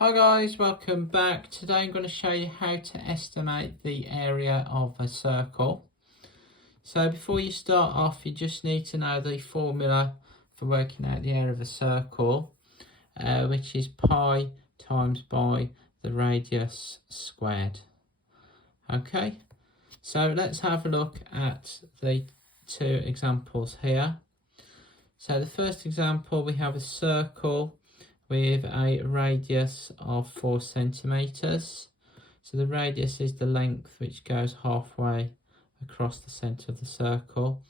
Hi guys, welcome back. Today I'm going to show you how to estimate the area of a circle. So before you start off, you just need to know the formula for working out the area of a circle, which is pi times by the radius squared. Okay, so let's have a look at the two examples here. So the first example, we have a circle with a radius of 4 centimeters. So the radius is the length which goes halfway across the center of the circle.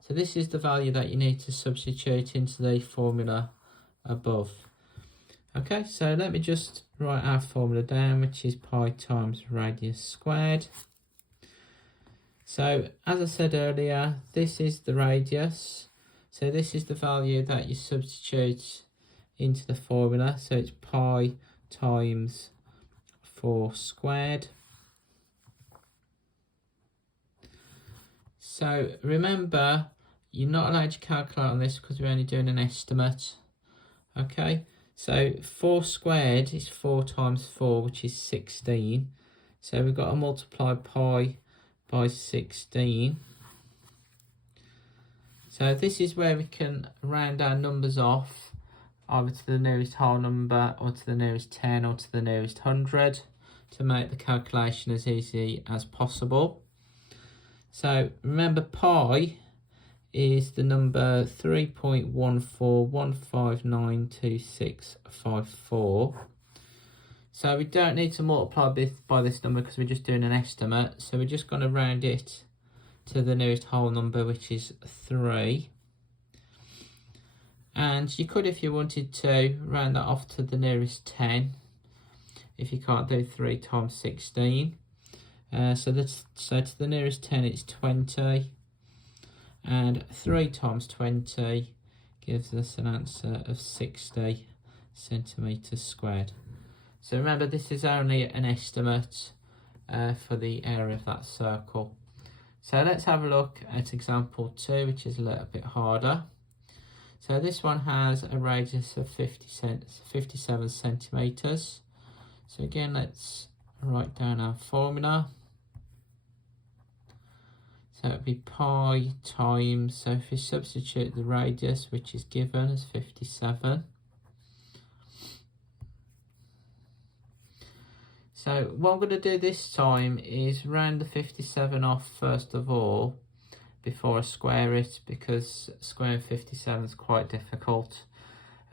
So this is the value that you need to substitute into the formula above. Okay, so let me just write our formula down, which is pi times radius squared. So as I said earlier, this is the radius. So this is the value that you substitute into the formula, so it's pi times 4 squared. So remember, you're not allowed to calculate on this because we're only doing an estimate. Okay, so 4 squared is 4 times 4, which is 16. So we've got to multiply pi by 16. So this is where we can round our numbers off, either to the nearest whole number or to the nearest 10 or to the nearest 100 to make the calculation as easy as possible. So remember, pi is the number 3.141592654. So we don't need to multiply by this number because we're just doing an estimate. So we're just going to round it to the nearest whole number, which is 3. And you could, if you wanted to, round that off to the nearest 10 if you can't do 3 times 16. So to the nearest 10 it's 20, and 3 times 20 gives us an answer of 60 centimeters squared. So remember, this is only an estimate for the area of that circle. So let's have a look at example 2, which is a little bit harder. So this one has a radius of 57 centimeters. So again, let's write down our formula. So it would be pi times, so if we substitute the radius, which is given as 57. So what I'm going to do this time is round the 57 off first of all, before I square it, because squaring 57 is quite difficult.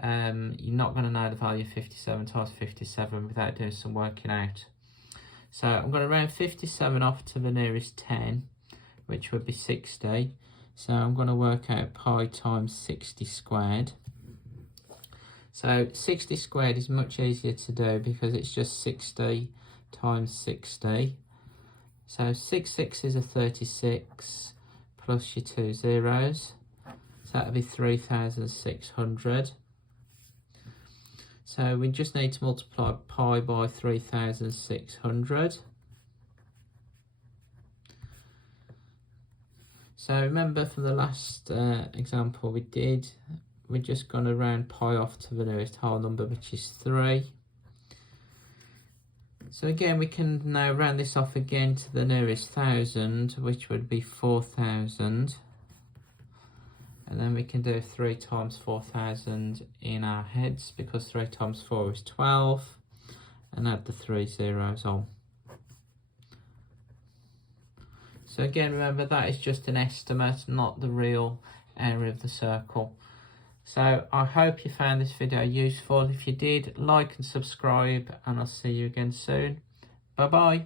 You're not going to know the value of 57 times 57 without doing some working out. So I'm going to round 57 off to the nearest 10, which would be 60. So I'm going to work out pi times 60 squared. So 60 squared is much easier to do because it's just 60 times 60. So 6 sixes are 36. Plus your 2 zeros, so that would be 3,600. So we just need to multiply pi by 3,600. So remember from the last example we're just going to round pi off to the nearest whole number, which is 3. So again, we can now round this off again to the nearest 1,000, which would be 4,000. And then we can do 3 times 4,000 in our heads, because 3 times 4 is 12, and add the 3 zeros on. So again, remember, that is just an estimate, not the real area of the circle. So I hope you found this video useful. If you did, like and subscribe, and I'll see you again soon. Bye bye.